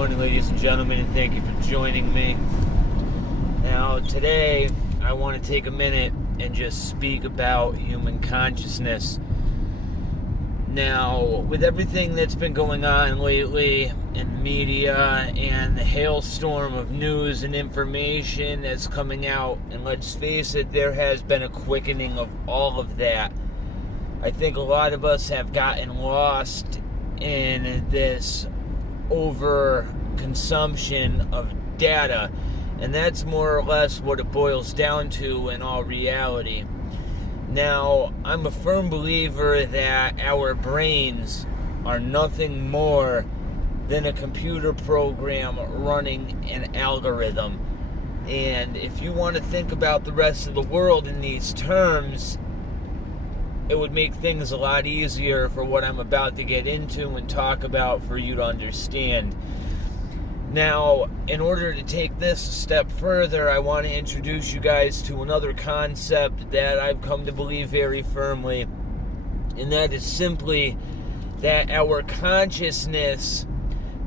morning, ladies and gentlemen, and thank you for joining me. Now, today, I want to take a minute and just speak about human consciousness. Now, with everything that's been going on lately in the media and the hailstorm of news and information that's coming out, and let's face it, there has been a quickening of all of that. I think a lot of us have gotten lost in this overconsumption of data, and that's more or less what it boils down to in all reality. Now, I'm a firm believer that our brains are nothing more than a computer program running an algorithm. And if you want to think about the rest of the world in these terms, it would make things a lot easier for what I'm about to get into and talk about for you to understand. Now, in order to take this a step further, I want to introduce you guys to another concept that I've come to believe very firmly, and that is simply that our consciousness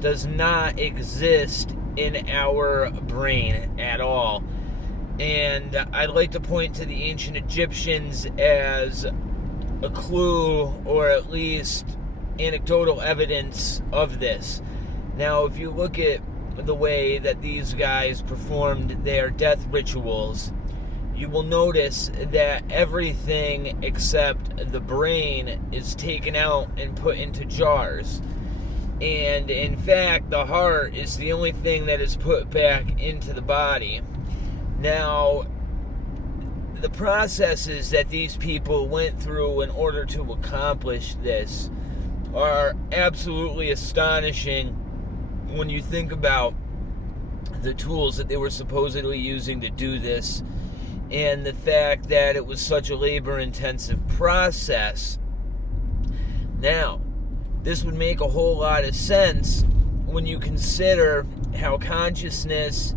does not exist in our brain at all. And I'd like to point to the ancient Egyptians as a clue, or at least anecdotal evidence of this. Now, if you look at the way that these guys performed their death rituals, you will notice that everything except the brain is taken out and put into jars. And in fact, the heart is the only thing that is put back into the body. Now, the processes that these people went through in order to accomplish this are absolutely astonishing when you think about the tools that they were supposedly using to do this, and the fact that it was such a labor-intensive process. Now, this would make a whole lot of sense when you consider how consciousness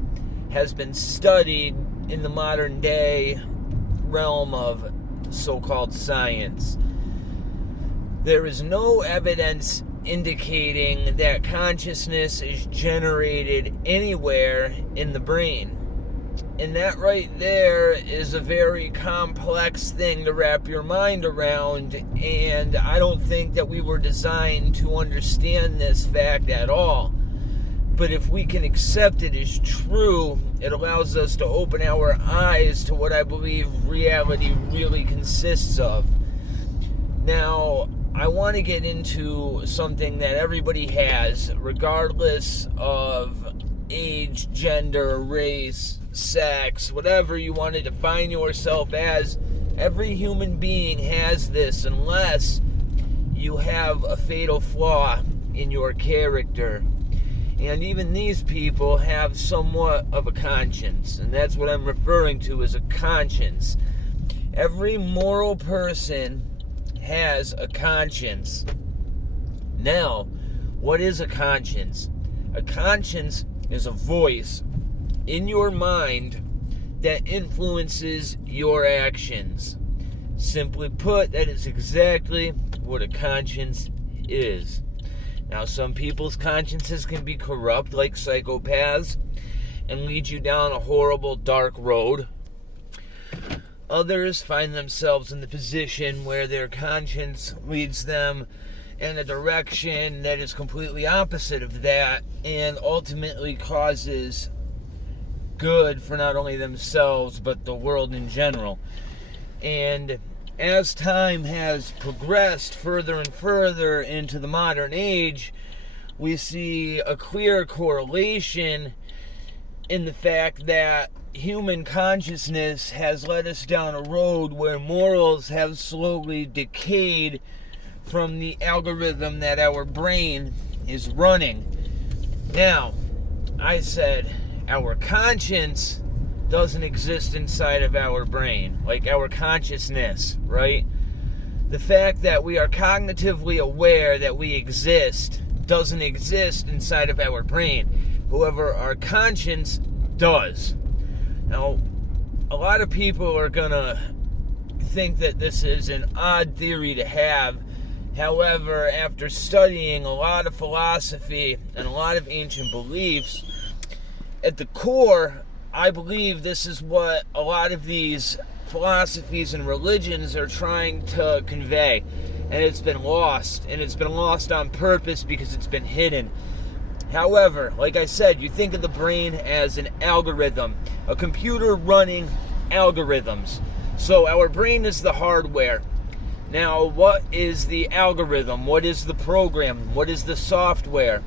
has been studied in the modern day realm of so-called science. There is no evidence indicating that consciousness is generated anywhere in the brain. And that right there is a very complex thing to wrap your mind around, and I don't think that we were designed to understand this fact at all. But if we can accept it as true, it allows us to open our eyes to what I believe reality really consists of. Now, I want to get into something that everybody has, regardless of age, gender, race, sex, whatever you want to define yourself as. Every human being has this, unless you have a fatal flaw in your character. And even these people have somewhat of a conscience, and that's what I'm referring to as a conscience. Every moral person has a conscience. Now, what is a conscience? A conscience is a voice in your mind that influences your actions. Simply put, that is exactly what a conscience is. Now, some people's consciences can be corrupt, like psychopaths, and lead you down a horrible, dark road. Others find themselves in the position where their conscience leads them in a direction that is completely opposite of that, and ultimately causes good for not only themselves, but the world in general. And as time has progressed further and further into the modern age, we see a clear correlation in the fact that human consciousness has led us down a road where morals have slowly decayed from the algorithm that our brain is running. Now, I said our conscience doesn't exist inside of our brain, like our consciousness, right? The fact that we are cognitively aware that we exist doesn't exist inside of our brain. However, our conscience does. Now, a lot of people are gonna think that this is an odd theory to have, However, after studying a lot of philosophy and a lot of ancient beliefs, at the core, I believe this is what a lot of these philosophies and religions are trying to convey. And it's been lost. And it's been lost on purpose because it's been hidden. However, like I said, you think of the brain as an algorithm, a computer running algorithms. So our brain is the hardware. Now, what is the algorithm? What is the program? What is the software?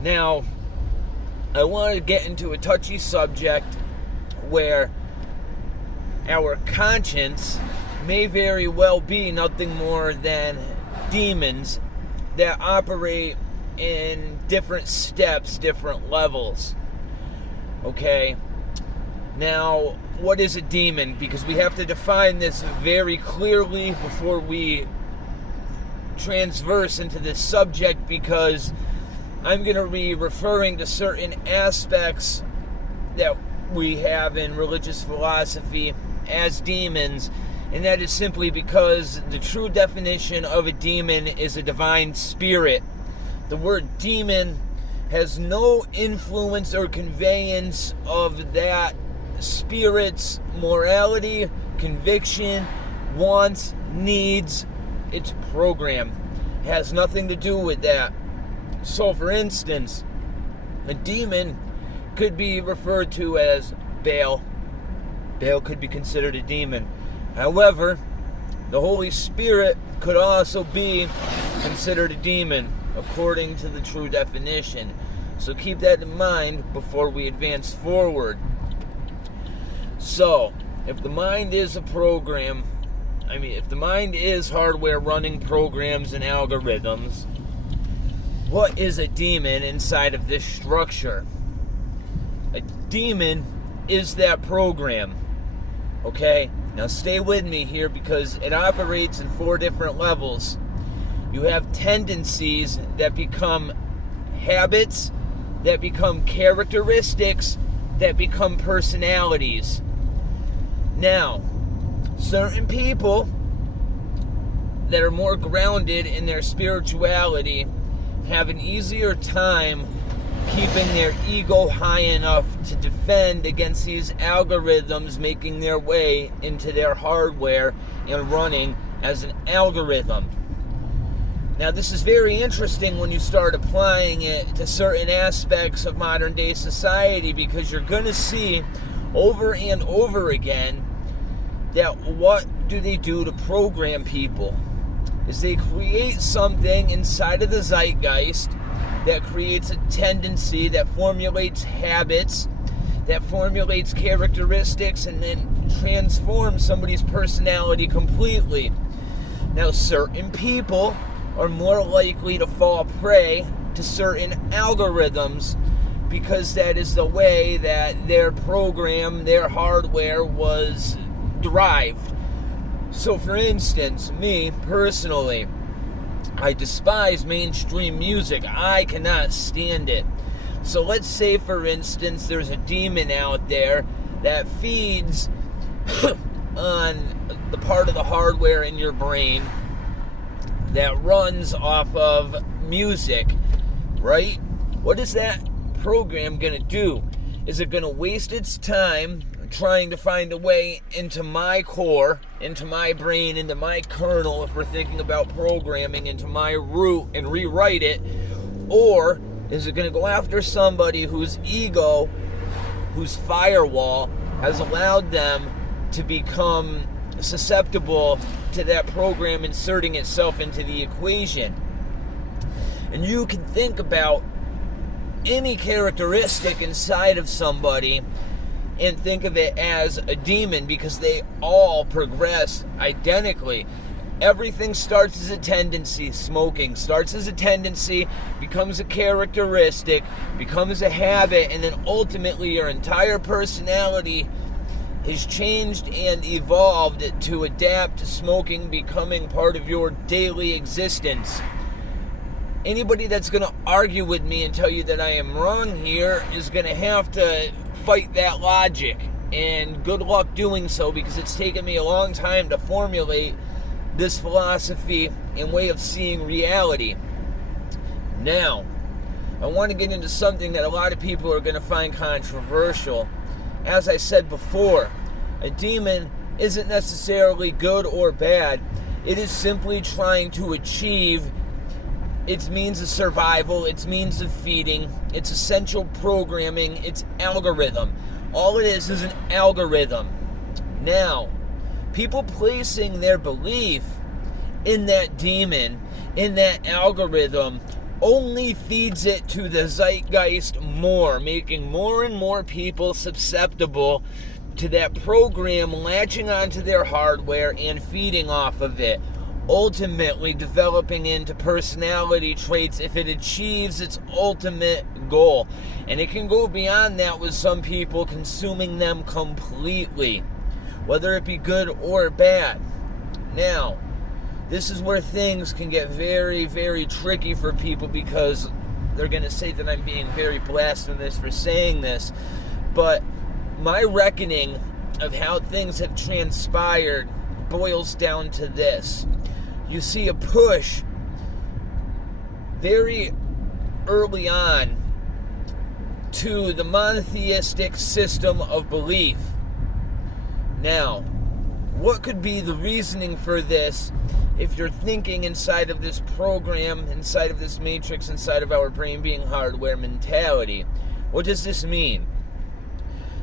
Now, I want to get into a touchy subject where our conscience may very well be nothing more than demons that operate in different steps, different levels. Okay? Now, what is a demon? Because we have to define this very clearly before we transverse into this subject, because I'm going to be referring to certain aspects that we have in religious philosophy as demons, and that is simply because the true definition of a demon is a divine spirit. The word demon has no influence or conveyance of that spirit's morality, conviction, wants, needs. It's programmed. It has nothing to do with that. So, for instance, a demon could be referred to as Baal. Baal could be considered a demon. However, the Holy Spirit could also be considered a demon, according to the true definition. So keep that in mind before we advance forward. So, if the mind is a program, if the mind is hardware running programs and algorithms, what is a demon inside of this structure? A demon is that program. Okay? Now stay with me here, because it operates in 4 different levels. You have tendencies that become habits, that become characteristics, that become personalities. Now, certain people that are more grounded in their spirituality have an easier time keeping their ego high enough to defend against these algorithms making their way into their hardware and running as an algorithm. Now, this is very interesting when you start applying it to certain aspects of modern day society, because you're going to see over and over again that what do they do to program people is they create something inside of the zeitgeist that creates a tendency, that formulates habits, that formulates characteristics, and then transforms somebody's personality completely. Now, certain people are more likely to fall prey to certain algorithms because that is the way that their program, their hardware was derived. So, for instance, me personally, I despise mainstream music. I cannot stand it. So let's say, for instance, there's a demon out there that feeds on the part of the hardware in your brain that runs off of music, right? What is that program going to do? Is it going to waste its time trying to find a way into my core, into my brain, into my kernel, if we're thinking about programming, into my root and rewrite it? Or is it going to go after somebody whose ego, whose firewall, has allowed them to become susceptible to that program inserting itself into the equation? And you can think about any characteristic inside of somebody and think of it as a demon, because they all progress identically. Everything starts as a tendency. Smoking starts as a tendency, becomes a characteristic, becomes a habit, and then ultimately your entire personality is changed and evolved to adapt to smoking becoming part of your daily existence. Anybody that's going to argue with me and tell you that I am wrong here is going to have to fight that logic, and good luck doing so, because it's taken me a long time to formulate this philosophy and way of seeing reality. Now, I want to get into something that a lot of people are going to find controversial. As I said before, a demon isn't necessarily good or bad. It is simply trying to achieve its means of survival, its means of feeding, its essential programming, its algorithm. All it is an algorithm. Now, people placing their belief in that demon, in that algorithm, only feeds it to the zeitgeist more, making more and more people susceptible to that program, latching onto their hardware and feeding off of it, ultimately developing into personality traits if it achieves its ultimate goal. And it can go beyond that with some people consuming them completely, whether it be good or bad. Now, this is where things can get very, very tricky for people, because they're going to say that I'm being very blasphemous for saying this, but my reckoning of how things have transpired boils down to this. You see a push very early on to the monotheistic system of belief. Now, what could be the reasoning for this if you're thinking inside of this program, inside of this matrix, inside of our brain being hardware mentality? What does this mean?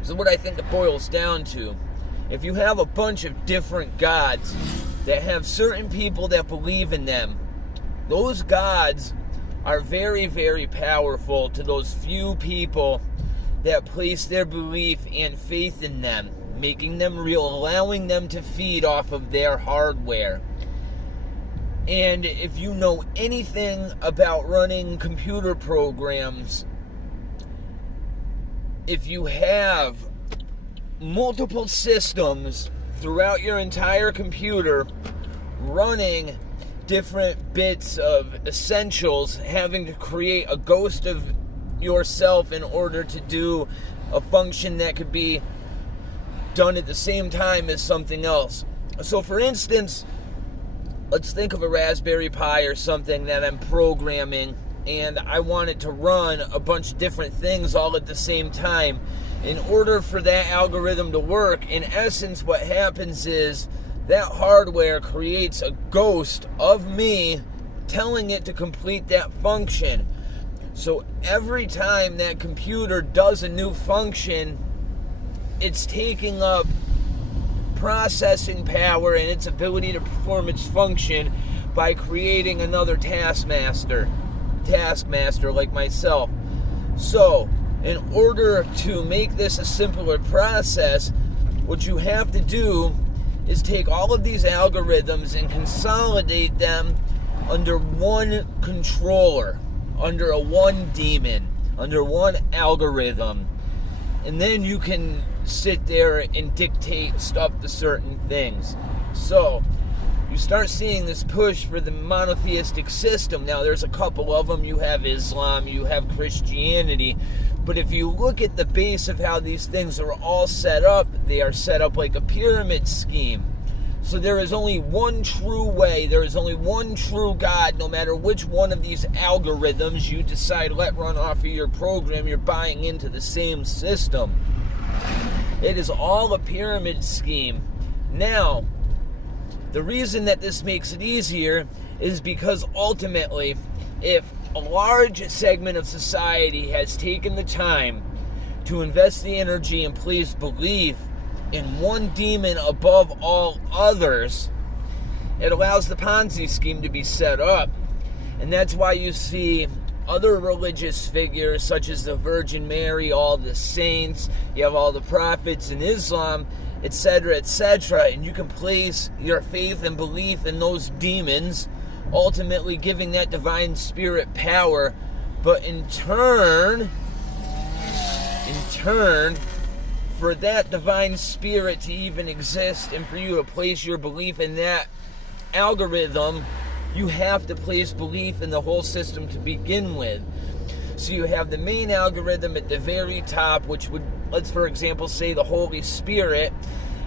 So what I think it boils down to, if you have a bunch of different gods that have certain people that believe in them, those gods are very, very powerful to those few people that place their belief and faith in them, making them real, allowing them to feed off of their hardware. And if you know anything about running computer programs, if you have multiple systems throughout your entire computer running different bits of essentials, having to create a ghost of yourself in order to do a function that could be done at the same time as something else. So for instance, let's think of a Raspberry Pi or something that I'm programming, and I want it to run a bunch of different things all at the same time. In order for that algorithm to work, in essence, what happens is that hardware creates a ghost of me telling it to complete that function. So every time that computer does a new function, it's taking up processing power and its ability to perform its function by creating another taskmaster like myself. So, in order to make this a simpler process, what you have to do is take all of these algorithms and consolidate them under one controller, under a one daemon, under one algorithm. And then you can sit there and dictate stuff to certain things. So, you start seeing this push for the monotheistic system. Now, there's a couple of them. You have Islam, you have Christianity. But if you look at the base of how these things are all set up, they are set up like a pyramid scheme. So there is only one true way, there is only one true God, no matter which one of these algorithms you decide let run off of your program, you're buying into the same system. It is all a pyramid scheme. Now, the reason that this makes it easier is because ultimately, if a large segment of society has taken the time to invest the energy and place belief in one demon above all others, it allows the Ponzi scheme to be set up. And that's why you see other religious figures such as the Virgin Mary, all the saints, you have all the prophets in Islam, etc., etc., and you can place your faith and belief in those demons, ultimately giving that divine spirit power. But in turn, for that divine spirit to even exist and for you to place your belief in that algorithm, you have to place belief in the whole system to begin with. So you have the main algorithm at the very top, which would, let's for example say the Holy Spirit,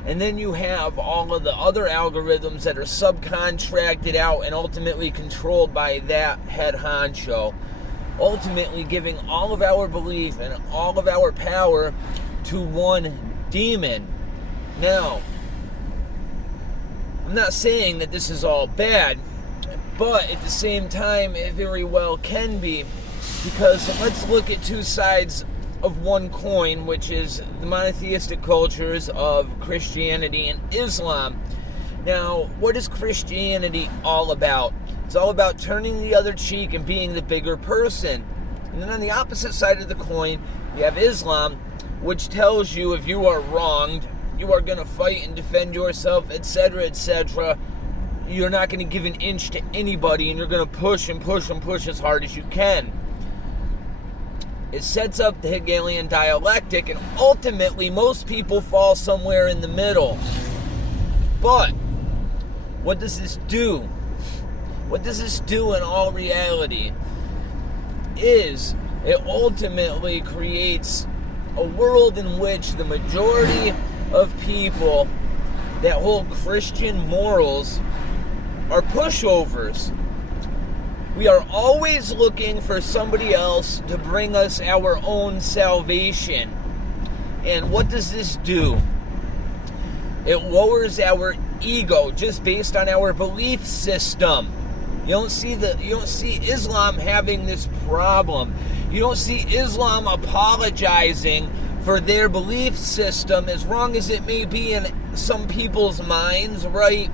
And then you have all of the other algorithms that are subcontracted out and ultimately controlled by that head honcho, ultimately giving all of our belief and all of our power to one demon. Now, I'm not saying that this is all bad, but at the same time, it very well can be, because let's look at two sides of one coin, which is the monotheistic cultures of Christianity and Islam. Now, what is Christianity all about? It's all about turning the other cheek and being the bigger person. And then on the opposite side of the coin, you have Islam, which tells you if you are wronged, you are going to fight and defend yourself, etc., etc. You're not going to give an inch to anybody, and you're going to push and push and push as hard as you can. It sets up the Hegelian dialectic, and ultimately most people fall somewhere in the middle. But what does this do? What does this do in all reality? Is it ultimately creates a world in which the majority of people that hold Christian morals are pushovers. We are always looking for somebody else to bring us our own salvation. And what does this do? It lowers our ego just based on our belief system. You don't see Islam having this problem. You don't see Islam apologizing for their belief system, as wrong as it may be in some people's minds, right?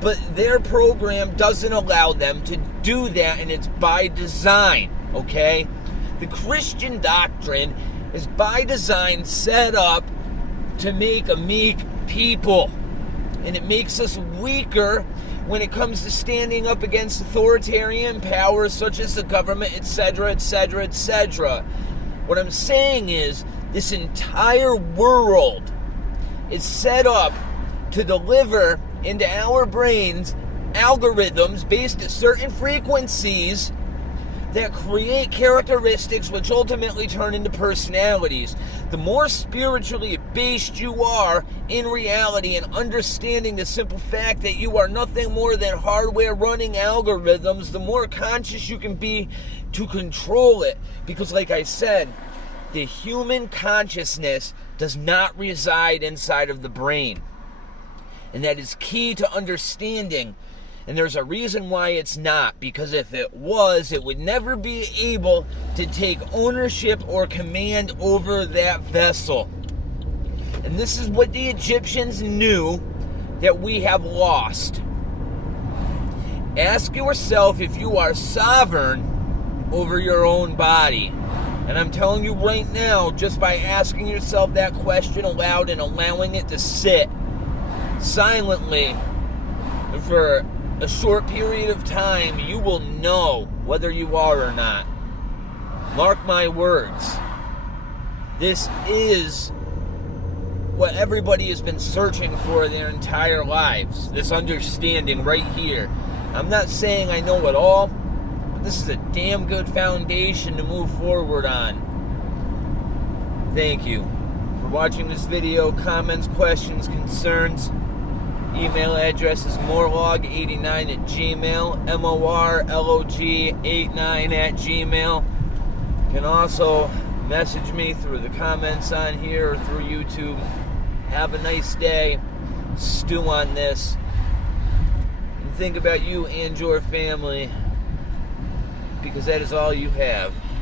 But their program doesn't allow them to do that, and it's by design, okay? The Christian doctrine is by design set up to make a meek people, and it makes us weaker when it comes to standing up against authoritarian powers such as the government, etc., etc., etc. What I'm saying is, this entire world is set up to deliver into our brains algorithms based at certain frequencies that create characteristics which ultimately turn into personalities. The more spiritually based you are in reality and understanding the simple fact that you are nothing more than hardware running algorithms, the more conscious you can be to control it. Because like I said, the human consciousness does not reside inside of the brain. And that is key to understanding. And there's a reason why it's not. Because if it was, it would never be able to take ownership or command over that vessel. And this is what the Egyptians knew that we have lost. Ask yourself if you are sovereign over your own body. And I'm telling you right now, just by asking yourself that question aloud and allowing it to sit silently for a short period of time, you will know whether you are or not. Mark my words. This is what everybody has been searching for their entire lives. This understanding right here. I'm not saying I know it all, but this is a damn good foundation to move forward on. Thank you for watching this video. Comments, questions, concerns. Email address is morlog89@gmail, morlog89@gmail. You can also message me through the comments on here or through YouTube. Have a nice day. Stew on this. And think about you and your family, because that is all you have.